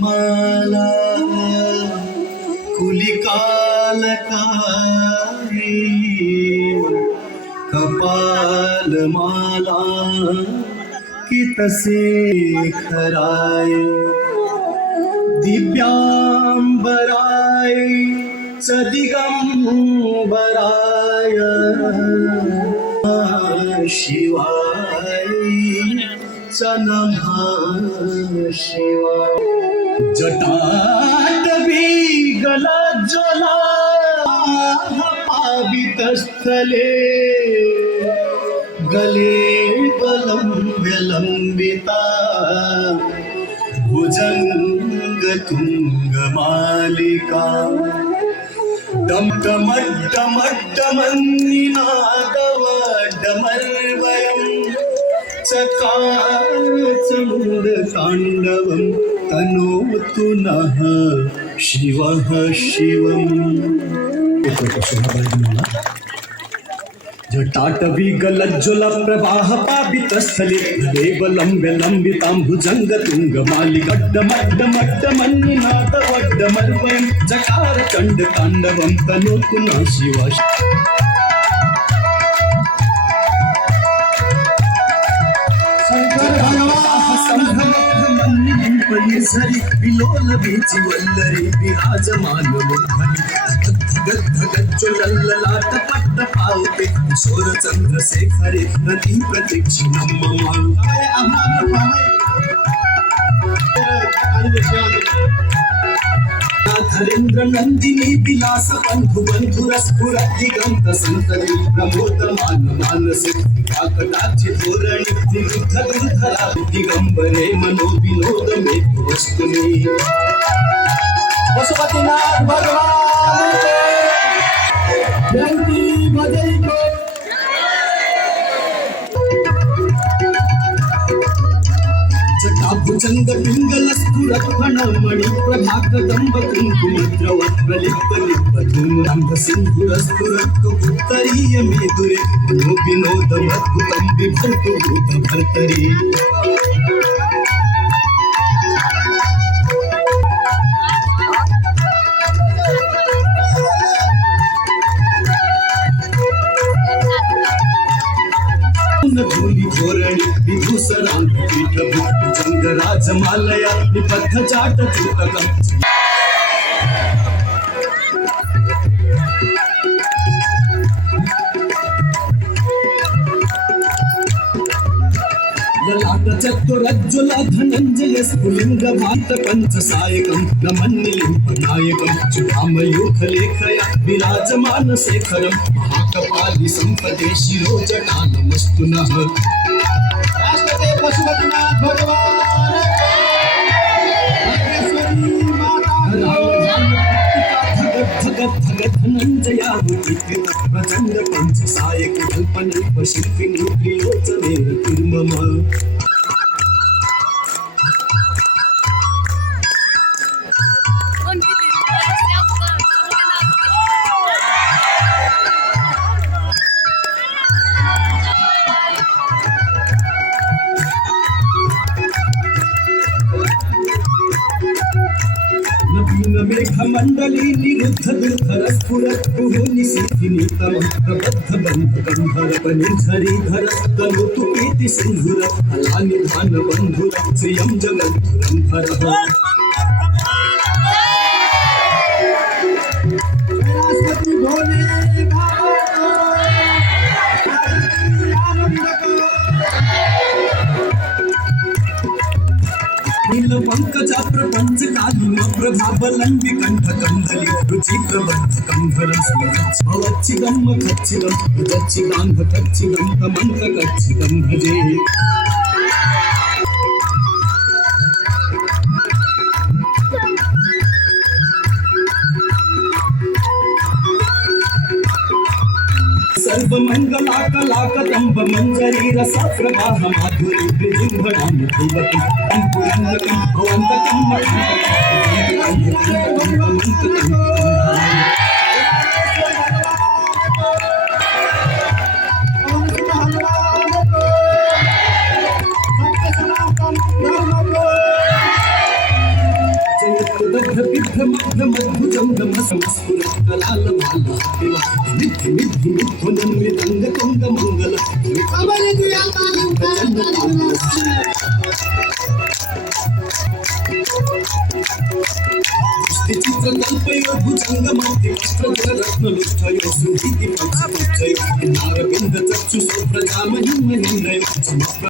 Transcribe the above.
माला कुलिकाल कारी कपाल माला की तसे खराय दिव्यांबराय सदिगंबराय शिवाय नमः शिवाय जटाटवी गलज्ज्वला पावितस्थले गले लंबिता भुजंगतुंगमालिका डमड्डमड्डमन्निनादवड्डमर्वयम् चकाचण्डताण्डवं तनोतु नः शिवः शिवम् जटाटवी गलज्ज्वल प्रवाह पावितस्थले देवलंबितां भुजंगतुंगमालिगड्डमड्डमड्डमन्निनादवड्डमर्वयं चकार चण्डताण्डवं तनोतु नः शिवः सरी विलोल बीची वल्लरी विराजमान गज्जलल्ललाट पट्ट पावते किशोर चंद्रशेखरे नदी प्रतीक्षिणं मम धरेन्द्र नंदिनी विलास बंधु बंधुरस्फुर दिगंत संतरी प्रमोदमान मानसे काकटाक्षि धोरणी निरुद्ध दुर्धरा दिगंबरे मनो विनोद में वस्तुमी पशुपतिनाथ भगवान जयंती बजई को भुजंग पिंगल स्फुरत्फणमणि प्रभाकदंब कुंकुमद्रवप्रलिप्तलिप्तधूम्रांभ सिंधुरस्फुरत्तु उत्तरीय मेदुरे मनो विनोदमद्भुतं बिभर्तु भूतभर्तरि धूली धोरणी विभूषणांक पीठ भुजंग राजमालया निबद्ध जाट चूतकम् ललाट चतुरज्ज्वल धनंजय स्फुलिंग भात पंचसायकं नमन्निलिम्पनायकं चुडामयूखलेखया विराजमान शेखरं महाकपाली संपदे शिरोजटा नमस्तु नः राष्ट्रपति पशुपतिनाथ भगवान भगत धनंजयावती प्रचंड पंचसायक कल्पनिक शिल्पिनी प्रियोचने तिर्मम मेघमंडली निरुद्ध दुर्धरस्फुरत्पुहुनि सिद्धिनीतम प्रबद्ध बंधर निर्झरीधर तनुतु प्रीति सिंधुर फलानिधान बंधुर श्रियं जगद्धुरं भरः राष्ट्रपति भोले पंकजा प्रपंच कालीन प्रभावलंबी कंठ कंदली रुचि प्रबंध कंधरस्मि भवच्चिदं खच्चिदं जच्चिदांध कच्चिदं तमंत कच्चिदं भजे सर्वमंगला कलाकदंब मंजरी रसा प्रवाह माधुरी विजृंभणां दैवतं अंकुरंदकं भवन्तकं चित्रकल्पयो भुजंगमूर्ति रत्नलुष्ठयो सुधीति पंचमुच्चयो नारविन्द चक्षुषो प्रजामहिं महेन्द्रयो